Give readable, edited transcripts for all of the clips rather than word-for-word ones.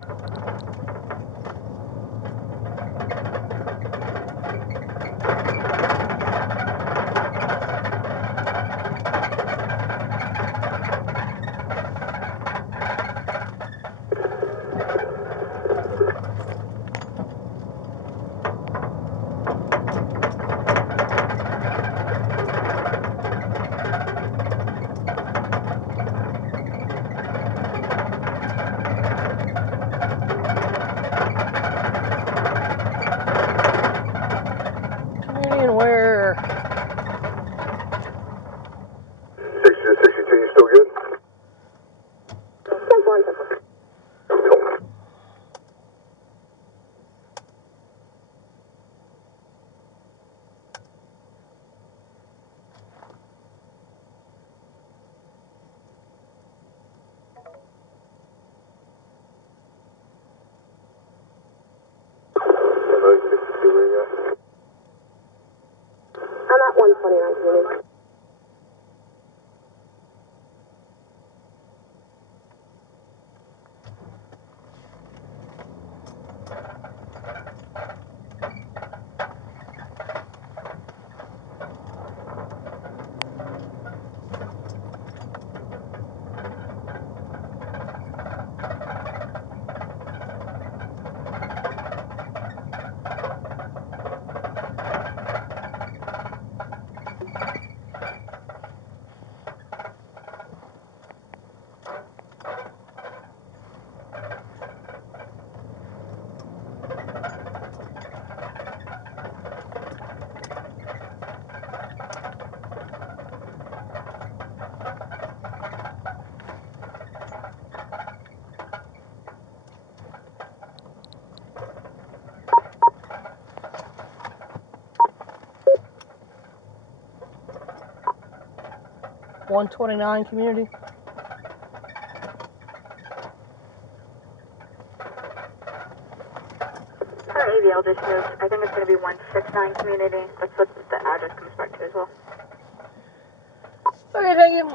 Community where? 60 to 62, you still good? I'm at 129 community. $129 community. Our AVL just moved. I think it's going to be 169 community. That's what the address comes back to as well. Okay, thank you.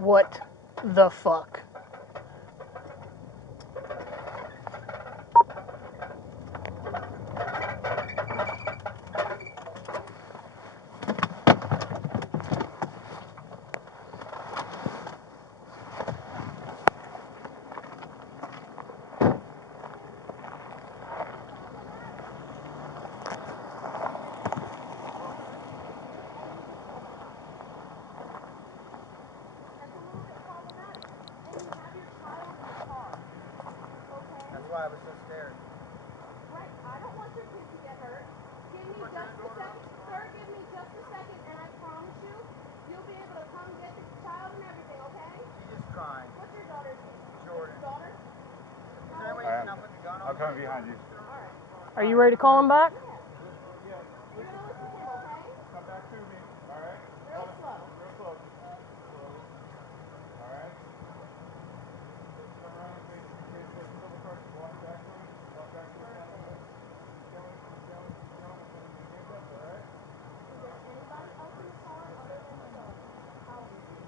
What the fuck? That's why I was so scared. Right, I don't want your kid to get hurt. Give me just a second. Sir, give me just a second, and I promise you, you'll be able to come get the child and everything, okay? She's just crying. What's your daughter's name? Jordan. Daughter? Is there any way you can not put the gun on? I'm coming behind you. Alright. Are you ready to call him back? Yeah. You're gonna listen to him, okay? Come back to me, alright? Real slow. Real close. Slowly. Alright? Turn around and face the silver person. Walk back to me. Walk back to the front of it. Keep going, keep going, keep going. Until you get up, alright? Is there anybody else in the car other than the dog? How old is he?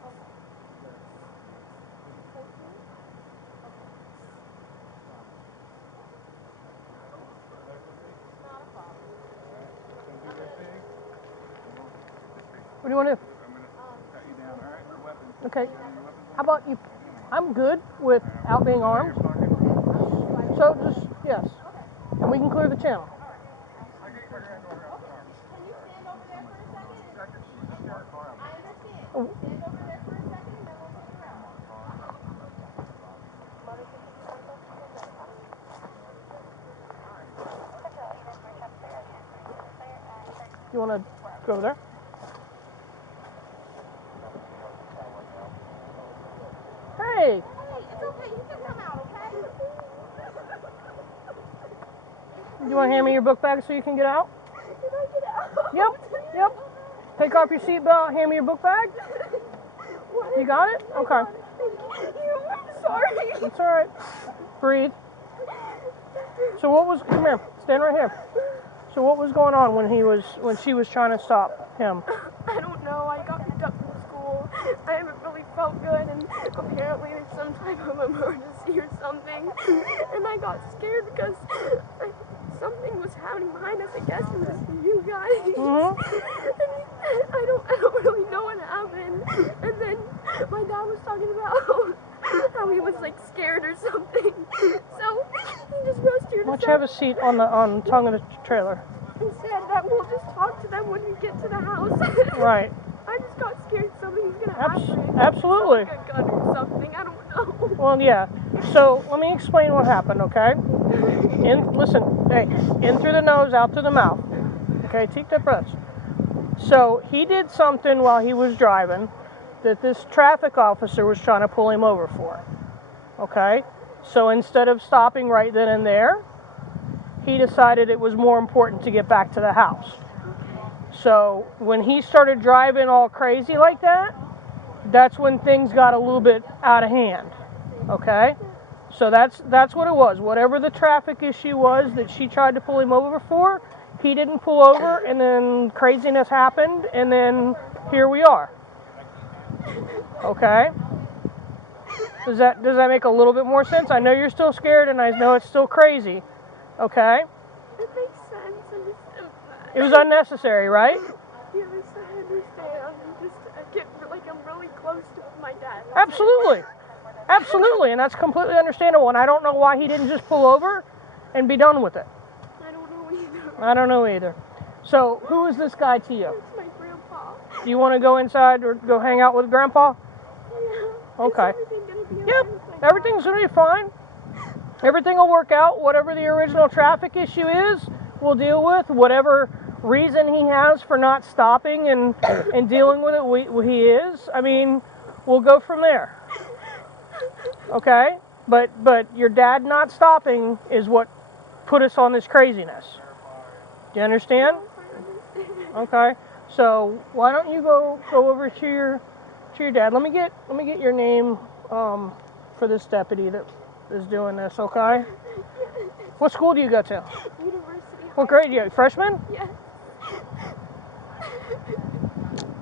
Okay. 14? Okay. do you want to do? I'm going to pat you down, all right? Your weapons. Okay. Your weapons. How about you? I'm good without being armed. So just, yes. And we can clear the channel. I get your granddaughter out of the car. Can you stand over there for a second? She's in the car. I understand. Stand over there for a second and then we'll take her out. You want to go over there? Hey, Hey, it's okay. You can come out, okay? you want to hand me your book bag so you can get out? Can I get out? Yep. Take off your seatbelt, hand me your book bag. You got it? Okay. Thank you. I'm sorry. It's all right. Breathe. So what was, come here, stand right here. So what was going on when she was trying to stop him? I don't know. I got picked up from school. I haven't really felt good, and apparently there's some type of emergency or something. And I got scared because something was happening behind us. I guess it was you guys. And I don't really know what happened. And then my dad was talking about how he was like scared or something. So he just rushed here Why to don't you have a seat on the tongue of the trailer? and said that we'll just talk to them when we get to the house. Right. I just got scared something was gonna happen. Absolutely. Like a gun or something. I don't know. Well, yeah. So let me explain what happened, okay? Listen, hey, in through the nose, out through the mouth. Okay, take that breath. So he did something while he was driving that this traffic officer was trying to pull him over for. Okay? So instead of stopping right then and there, he decided it was more important to get back to the house. So when he started driving all crazy like that, that's when things got a little bit out of hand. Okay? So that's what it was. Whatever the traffic issue was that she tried to pull him over for, he didn't pull over, and then craziness happened, and then here we are. Okay? Does that make a little bit more sense? I know you're still scared, and I know it's still crazy. Okay? It makes sense. It was unnecessary, right? Yes, I understand. I'm really close to my dad. Absolutely. Absolutely, and that's completely understandable, and I don't know why he didn't just pull over and be done with it. I don't know either. I don't know either. So, who is this guy to you? It's my grandpa. Do you want to go inside or go hang out with Grandpa? Yeah. Okay. Is everything gonna be Yep, okay with my everything's going to be fine. Everything will work out. Whatever the original traffic issue is, we'll deal with. Whatever reason he has for not stopping and dealing with it, he is. I mean, we'll go from there. Okay? But your dad not stopping is what put us on this craziness. Do you understand? Okay. So why don't you go over to your dad? Let me get your name for this deputy that is doing this. Okay. What school do you go to? University. What grade are you? Freshman? Yes.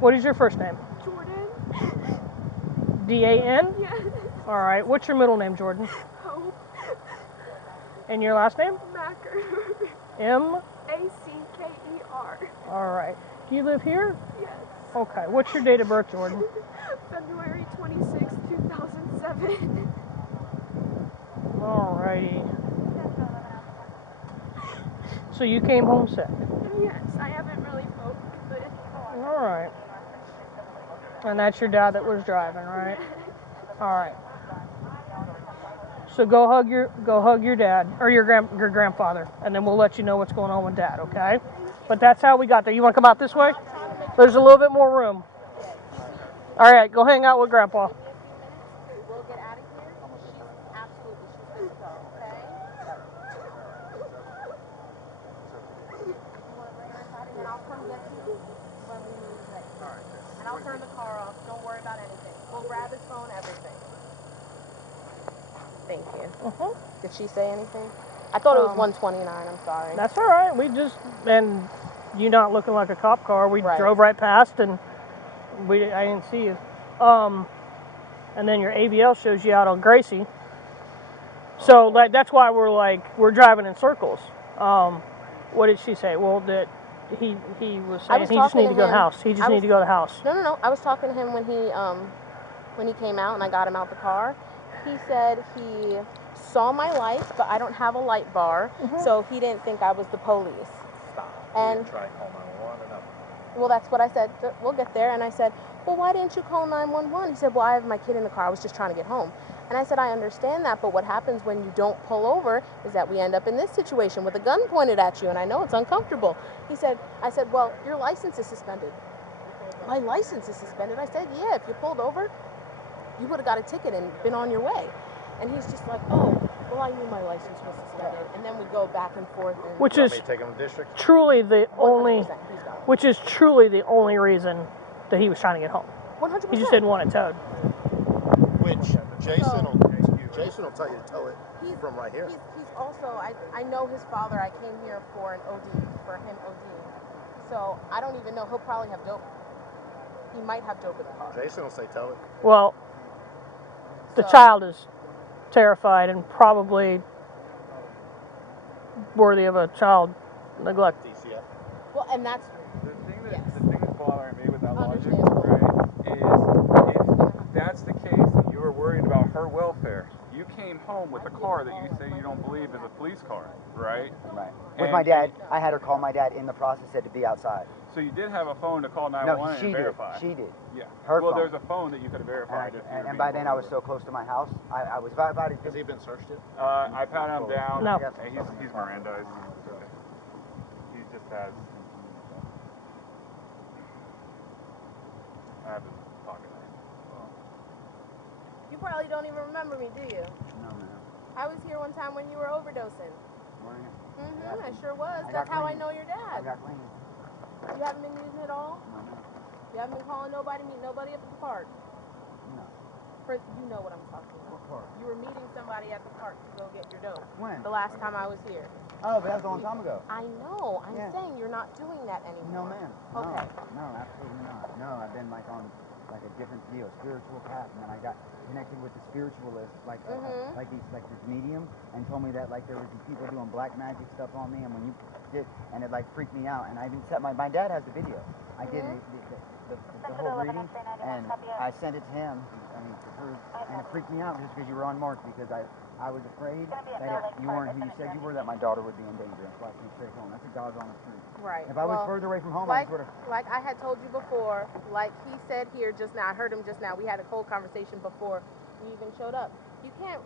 What is your first name? Jordan. D-A-N? Yes. All right. What's your middle name, Jordan? Hope. And your last name? Macker. M? A-C-K-E-R. All right. Do you live here? Yes. Okay. What's your date of birth, Jordan? February 26, 2007. All righty. So you came home sick. Yes, I haven't really felt good. All right. And that's your dad that was driving, right? All right. So go hug your dad or your grandfather, and then we'll let you know what's going on with Dad, okay? But that's how we got there. You want to come out this way? There's a little bit more room. All right, go hang out with Grandpa. We'll get out of here. She's good to go, okay? You want to bring her inside, and then I'll come get you when we move next. And I'll turn the car off. Don't worry about anything. We'll grab his phone, everything. Thank you. Did she say anything? I thought it was 129. I'm sorry. That's all right. And you not looking like a cop car. We Right. drove right past, and I didn't see you. And then your AVL shows you out on Gracie. So that's why we're driving in circles. What did she say? Well, that he was I saying was he just talking needed to to go to the him. house. He just I needed was- to go to the house. No. I was talking to him when he came out and I got him out the car. He said he saw my lights, but I don't have a light bar, so he didn't think I was the police. Stop. And- You didn't try to call 911 or nothing. Well, that's what I said. We'll get there. And I said, well, why didn't you call 911? He said, well, I have my kid in the car. I was just trying to get home. And I said, I understand that, but what happens when you don't pull over is that we end up in this situation with a gun pointed at you, and I know it's uncomfortable. I said, well, your license is suspended. My license is suspended. I said, yeah, if you pulled over, you would have got a ticket and been on your way. And he's just like, oh, well, I knew my license was suspended. And then we go back and forth. And Which You is want me to take him to district? truly the 100% only, he's gone. which is truly the only reason that he was trying to get home. 100%. He just didn't want it towed. Which Jason will tell you to tow it He's- from right here. He's also, I know his father. I came here for an OD, for him ODing. So I don't even know. He'll probably have dope. He might have dope in the car. Jason will say tow it. Well, the So- child is terrified and probably worthy of a child neglect. DCF. Well, and that's The thing Yes. that's bothering me with that logic, Understandable. right, is if that's the case and you were worried about her welfare, you came home with a car that you say you don't believe is a police car, right? Right. With And- my dad, I had her call my dad in the process, said to be outside. So you did have a phone to call No, 911 she and did. verify. She did. Yeah. Her well, phone. there's a phone that you could have verified if you were And being by then I was pulled so close to my house. I was about to Has he been searched yet? over. I patted him down. No. And he's Mirandized. He just has. I have his pocket knife. you probably don't even remember me, do you? No, man. I was here one time when you were overdosing. Weren't you? Mm-hmm. I sure was. I That's got how I clean. know your I dad. got clean. You haven't been using it all. No, no. You haven't been calling nobody, meet nobody up at the park. No. You know what I'm talking about. What part? You were meeting somebody at the park to go get your dope. When? The last time I was here. Oh, but that was a long time ago. I know. I'm Yeah. saying you're not doing that No, anymore. ma'am. No. Okay. No, absolutely not. No, I've been like on like a different deal, spiritual path, and then I got connected with the spiritualist, like like this medium, and told me that like there was these people doing black magic stuff on me, and when you did, and it like freaked me out, and I even set my dad has the video. I did the whole reading, and I sent it to him. I mean, to prove, and it freaked me out just because you were unmarked, because I was afraid that if you weren't who you said you were, that my daughter would be in danger. That's why I came straight home. That's a God's honest truth. Right. If I was further away from home, I like, just would have. like I had told you before, like he said here just now, I heard him just now. We had a cold conversation before we even showed up. You can't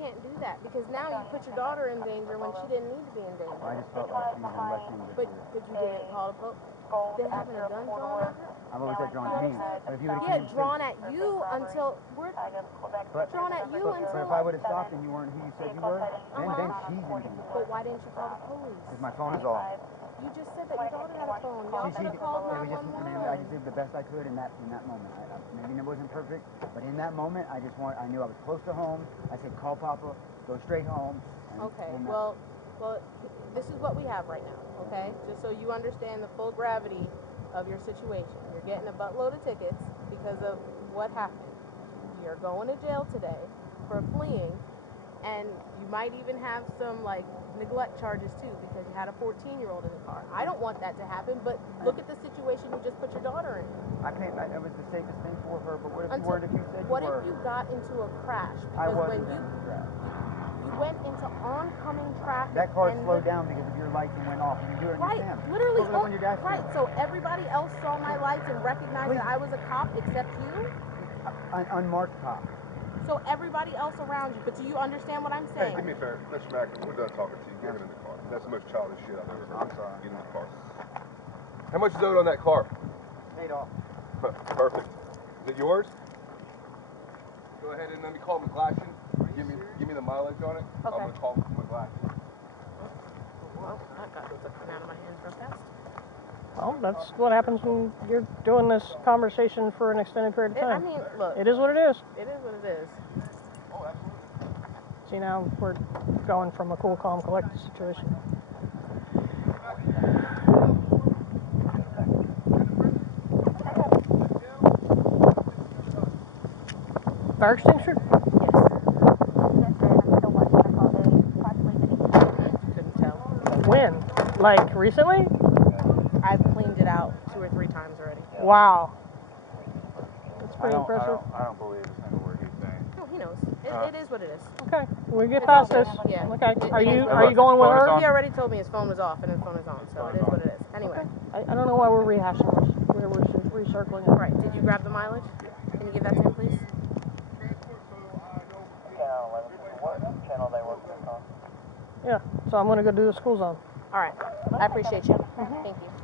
do that because now you put your daughter in danger when she didn't need to be in danger. I just felt like she was in less danger. But you didn't call the police. Then having a gun drawn at her? I've always said drawn at me. But if you would Yeah, drawn at you until we're but, drawn at you but until. if I would have stopped and you weren't who you said you were, then she's in danger. But why didn't you call the police? Because my phone is off. You just said that your daughter had a phone. Y'all She could have called it was just, I 911. just did the best I could in that moment. Maybe it wasn't perfect, but in that moment, I knew I was close to home. I said, call Papa, go straight home. Okay, well, this is what we have right now, okay? Just so you understand the full gravity of your situation. You're getting a buttload of tickets because of what happened. You're going to jail today for fleeing, and you might even have some, like, neglect charges, too, because you had a 14-year-old in the car. I don't want that to happen, but look at the situation you just put your daughter in. It was the safest thing for her, but what if you Until- weren't if you said you What were? if you got into a crash? I Because wasn't when in the crash. you went into oncoming traffic. That car and slowed down because of your lights and went off. You do it on Right, your cam. literally. Pull it up on your dash Right, cam. so everybody else saw my lights and recognized that I was a cop except you? An unmarked cop. So everybody else around you, but do you understand what I'm Hey, saying? do me a favor, Mr. Mack, we're done talking to you. Get him in the car. That's the most childish shit I've ever heard. I'm sorry. Get in the car. How much is owed on that car? Paid off. Perfect. Is it yours? Go ahead and let me call McGlashan. Give me the mileage on it. Okay. I'm gonna call McGlashan. Well, that got coming out of my hands real fast. Well, that's what happens when you're doing this conversation for an extended period of I time. mean, look, It is what it is. it is what it is. Oh, absolutely. See, now we're going from a cool, calm, collected situation. Fire extinguisher? Couldn't tell. When? Like recently? Wow. That's I pretty don't, impressive. I don't believe a single word he's saying. No, he knows. It is what it is. Okay, we get It's past all this. good. Yeah. Okay, are It you is are you going with phone is her? on. He already told me his phone was off and his phone is on, so it is what it is. Anyway. I don't know why we're rehashing this. We're recircling it. Right. Did you grab the mileage? Can you give that to him, please? Yeah. So I'm gonna go do the school zone. All right. I appreciate you. Thank you.